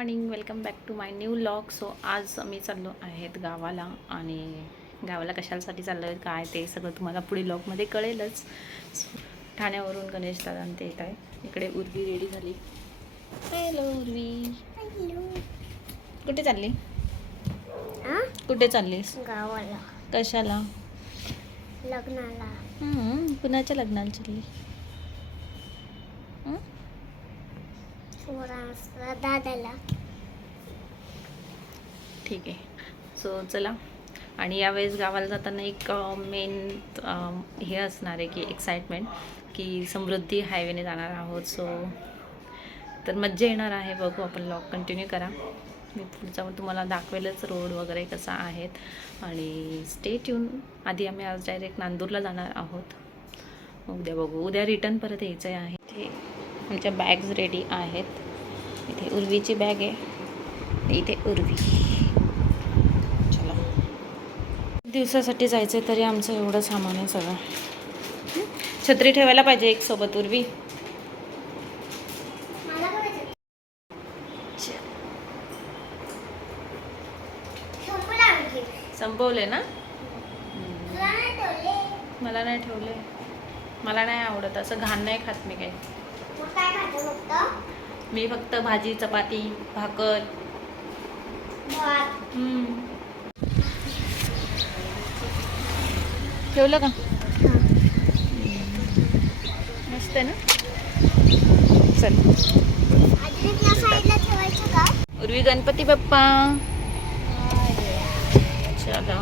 Morning welcome back to my new log so आज आम्ही चाललो आहेत गावाला आणि गावाला कशासाठी चाललो आहे काय ते सगळं तुम्हाला पुढे लॉगमध्ये कळेलच. ठाण्यावरून गणेश दादा ते येत आहे. इकडे उर्वी रेडी झाली. हॅलो उर्वी. कुठे चालली? कुठे चाललीस? गावाला. कशाला? लग्नाला. कुणाच्या लग्नाला चालली? दादाला. ठीक आहे. सो चला. आणि यावेळेस गावाला जाताना एक मेन हे असणार आहे की एक्साइटमेंट की समृद्धी हायवेने जाणार आहोत. सो तर मज्जा येणार आहे. बघू आपण लॉक कंटिन्यू करा. मी पुढचा तुम्हाला दाखवेलच रोड वगैरे कसा आहेत. आणि स्टेट येऊन आधी आम्ही आज डायरेक्ट नांदूरला जाणार आहोत. उद्या बघू. उद्या रिटर्न परत यायचं आहे. ठीक. आमच्या बॅग्स रेडी आहेत. इथे उर्वीची बॅग आहे. इथे उर्वी. चला. दिवसासाठी जायचं आहे तरी आमचं एवढं सामान आहे सगळं? छत्री ठेवायला पाहिजे एक सोबत उर्वी. संपवले ना? मला नाही ठेवले. मला नाही आवडत. असं घाण नाही खात मी काही. काय खाते फक्त? मी फक्त भाजी चपाती भाकर. ठेवलं का? मस्त आहे ना? चल. उर्वी गणपती बाप्पा. चला.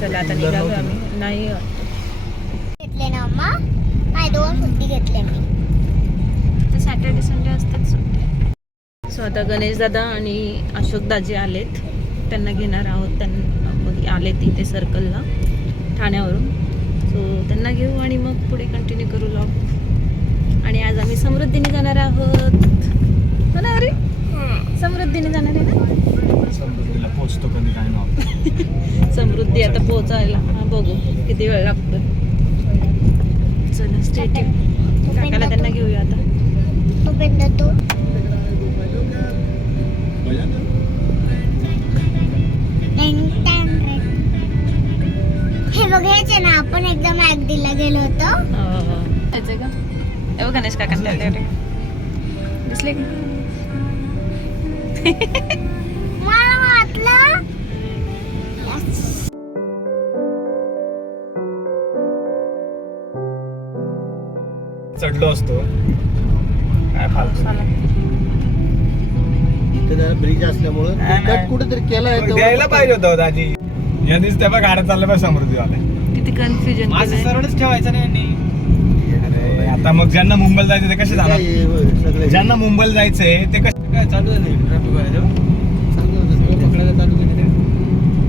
चला आता निघालो आम्ही. नाही घेतले ना अम्मा? नाही दोन सुट्टी घेतले मी. सॅटर्डे संडे असतात सुट्टे सो आता गणेश दादा आणि अशोक दाजी आलेत. त्यांना घेणार आहोत. त्यांना आलेत इथे सर्कलला ठाण्यावरून. सो त्यांना घेऊ आणि मग पुढे कंटिन्यू करू लॉग आणि आज आम्ही समृद्धीने जाणार आहोत. हो ना अरे? समृद्धीने जाणार आहे ना? समृद्धीला पोचतो कधी काय नाव समृद्धी आता पोहोचायला. हा बघू किती वेळ लागतो चला स्टेट काकाला त्यांना घेऊया आता. उपेंद्र तू हे बघायचे ना आपण एकदम गेलो होतो. जायचंय का? हे बघ गणेश काका त्या रे दिसले का? चढलो असतो. काय ब्रिज असल्यामुळं नाही, नाही. कट कुठेतरी केलाय मग द्यायला पाहिजे होतं दाजी. यांनीच त्या बघ गाड्या चालल्या पाहिजे किती कन्फ्युजन सरळच ठेवायचं नाही अरे आता मग ज्यांना मुंबईला जायचं ते कसे जाणार? ज्यांना मुंबईला जायचंय ते कसे काय चालू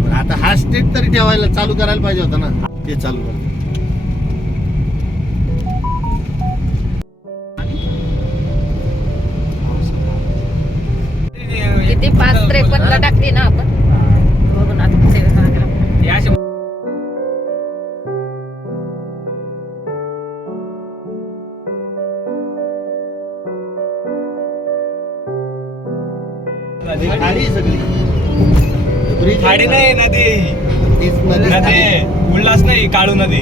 पण आता हा स्टेट तरी ठेवायला चालू करायला पाहिजे होता ना. ते चालू कर किती पाच त्रेपन्नला टाकली ना आपण. बघू ना आता किती वेळ लागला. खाडी सगळी. खाडी नाही नदी. नदी उल्हास नाही काळू नदी.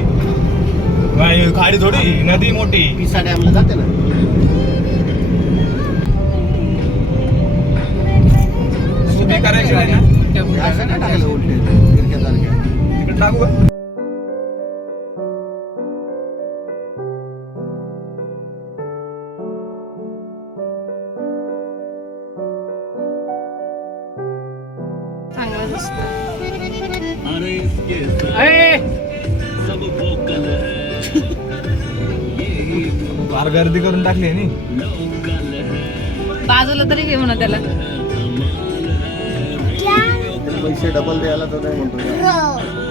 खाडी थोडी नदी मोठी. पिसा डॅमला जाते ना. टाकलं उलटे. गिरक्यासारख्या तिकडे टाकू का? फार गर्दी करून टाकली नी. बाजूला तरी घेऊ ना त्याला. पैसे डबल द्यायला तर नाही म्हणतो हो.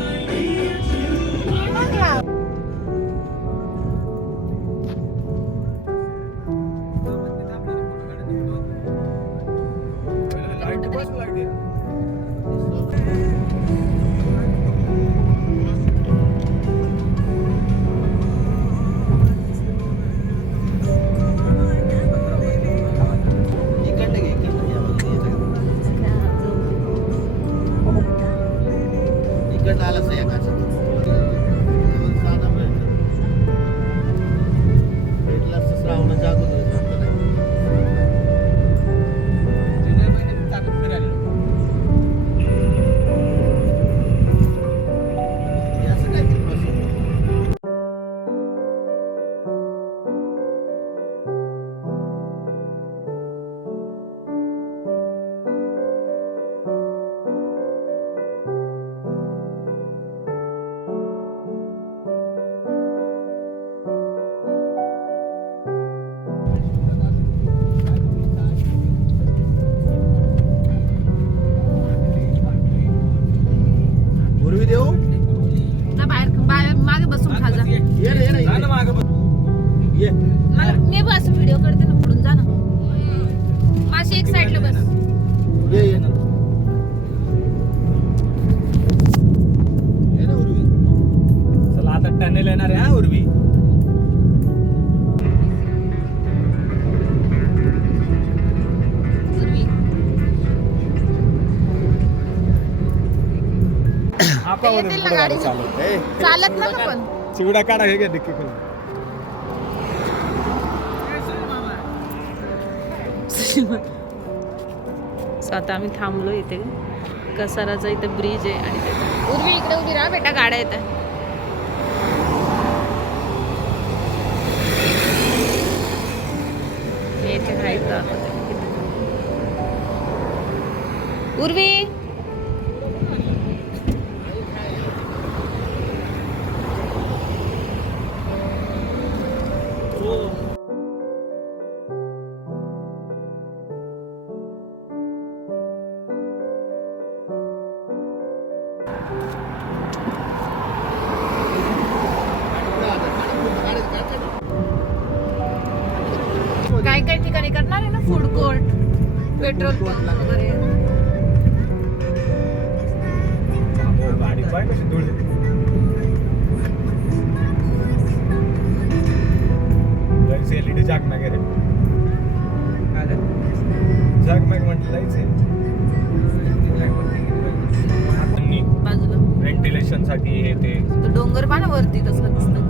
Eu येतील ना गाडी चालत ए, चालत ना पण. चिवडा काढा हे घ्या डिक्की खोलून. सो आता आम्ही थांबलो इथे. कसाराचा इथे ब्रिज आहे आणि ते- उर्वी इकडे उभी राहा बेटा गाड्या येतात. हे इथे राहायचं आता ते. उर्वी. काय ठिकाणी करणार आहे ना फूड कोर्ट पेट्रोल पंप वगैरे. एलईडी जागमॅग रे. जागमॅग म्हटलं आहे बाजूला. व्हेंटिलेशनसाठी हे ते. डोंगर पाना वरती कसलं दिसतं.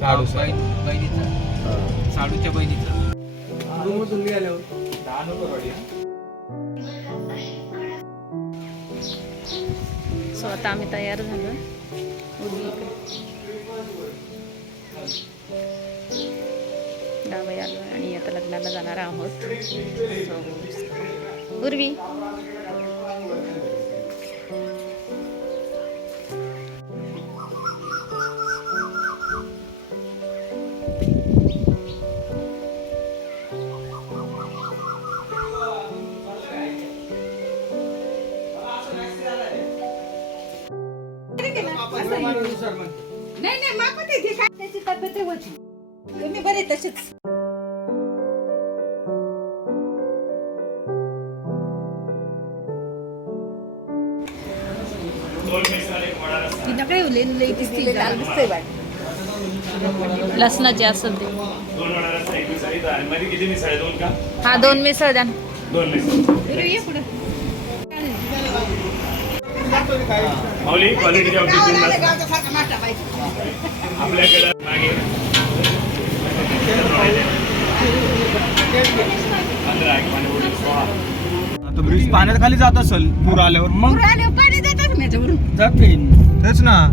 साडू साडूच्या बहिणीचं. सो आता आम्ही तयार झालो. गावी आलो आणि आता लग्नाला जाणार आहोत. So, उर्वी आहे? दोन का हा दोन मिसळ द्या माऊली क्वालिटी आपल्याकडे. आता ब्रिज पाण्यात खाली जात असेल पूर आल्यावर मग? पुढे आले पाणी देतात ना याच्यावरून? जाते. तेच ना.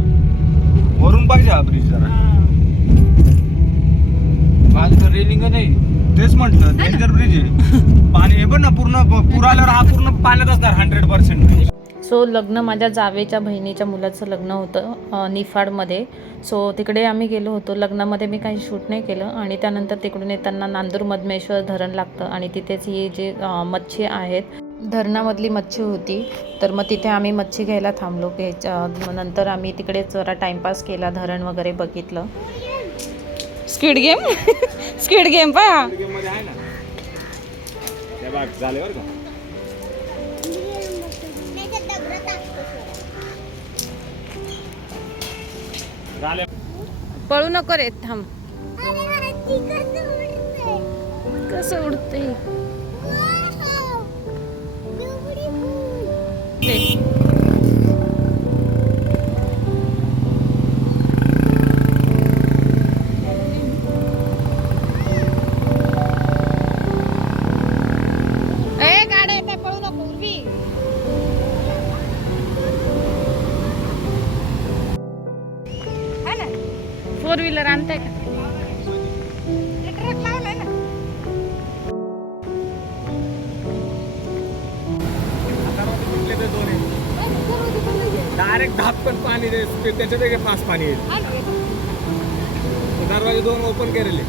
वरून पाहिजे हा. ब्रिज जरा बाजूला रेलिंग नाही. तेच म्हटलं डेंजर ब्रिज आहे. पाणी हे पण ना पूर्ण पूर आल्यावर हा. पूर्ण पाण्यात असणार हंड्रेड पर्सेंट सो लग्न माझ्या जावेच्या बहिणीच्या मुलाचं लग्न होतं अ, निफाडमध्ये. सो तिकडे आम्ही गेलो होतो. लग्नामध्ये मी काही शूट नाही केलं आणि त्यानंतर तिकडून येताना नांदूर मधमेश्वर धरण लागतं आणि तिथेच ही जी अ, मच्छी आहेत धरणामधली मच्छी होती. तर मग तिथे आम्ही मच्छी घ्यायला थांबलो. घ्यायच्या मग नंतर आम्ही तिकडे जरा टाईमपास केला धरण वगैरे बघितलं. Squid game? स्क्विड गेम पा मध्ये आहे ना त्या बाग झाले बरं का? त्याच्यात दगडं टाकतो झाले. पळू नको रे थांब? कसं उडते व्हीलर आणताय का? डायरेक्ट धाप पण पाणी दे. त्याच्यात एक फास्ट पाणी येईल. दरवाजे दोन ओपन केलेले.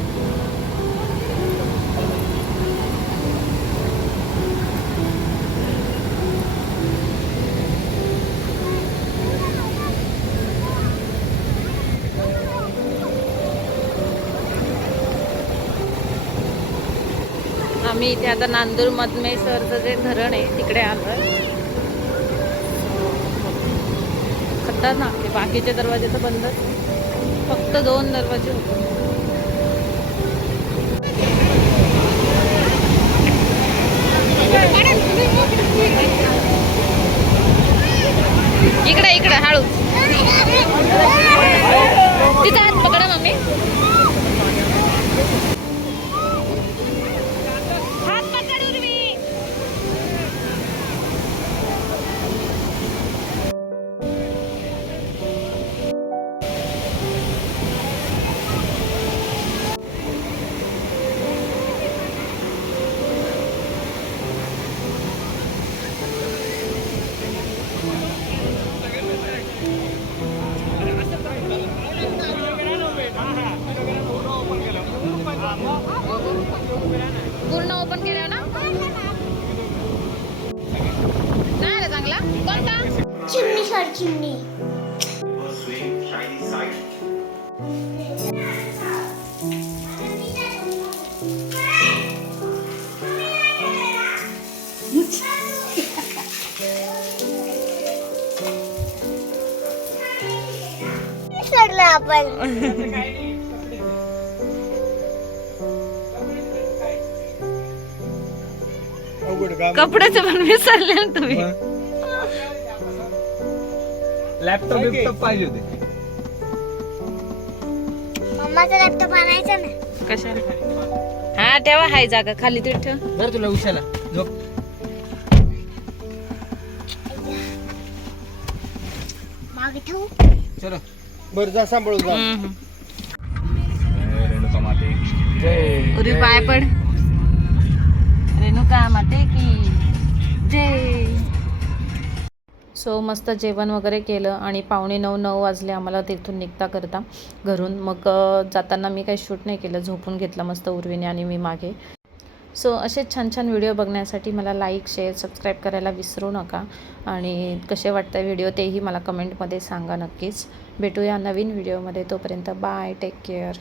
आम्ही इथे आता नांदूर मधमेश्वरचं जे धरण आहे तिकडे आलोय. खतरनाक ते बाकीचे दरवाजे तर बंदच फक्त दोन दरवाजे होते. इकडे इकडे हळू. तिथं हात पकडा मम्मी. सोडलं आपण. पण विसरले ना तुम्ही. लॅपटॉप बिपटॉप पाहिजे होते. मम्माचा लॅपटॉप आणायचा ना. कशा हा ठेवा हाय जागा. खाली तू ठेव. बरं तुला उशाला झोप. मागे ठेवू चलो बरं जा सांभाळून जा. रेणुका माते उरी पाय पड. रेणुका माते की जय. सो मस्त जेवण वगैरे केलं आणि पावणे नऊ नऊ वाजले आम्हाला तिथून निघता करता घरून. मग जाताना मी काही शूट नाही केलं झोपून घेतलं मस्त उर्वीने आणि मी मागे. सो असे छान छान व्हिडिओ बघण्यासाठी मला लाईक शेअर सबस्क्राईब करायला विसरू नका. आणि कसे वाटतं व्हिडिओ तेही मला कमेंटमध्ये सांगा नक्कीच. भेटूया नवीन व्हिडिओमध्ये तोपर्यंत बाय टेक केअर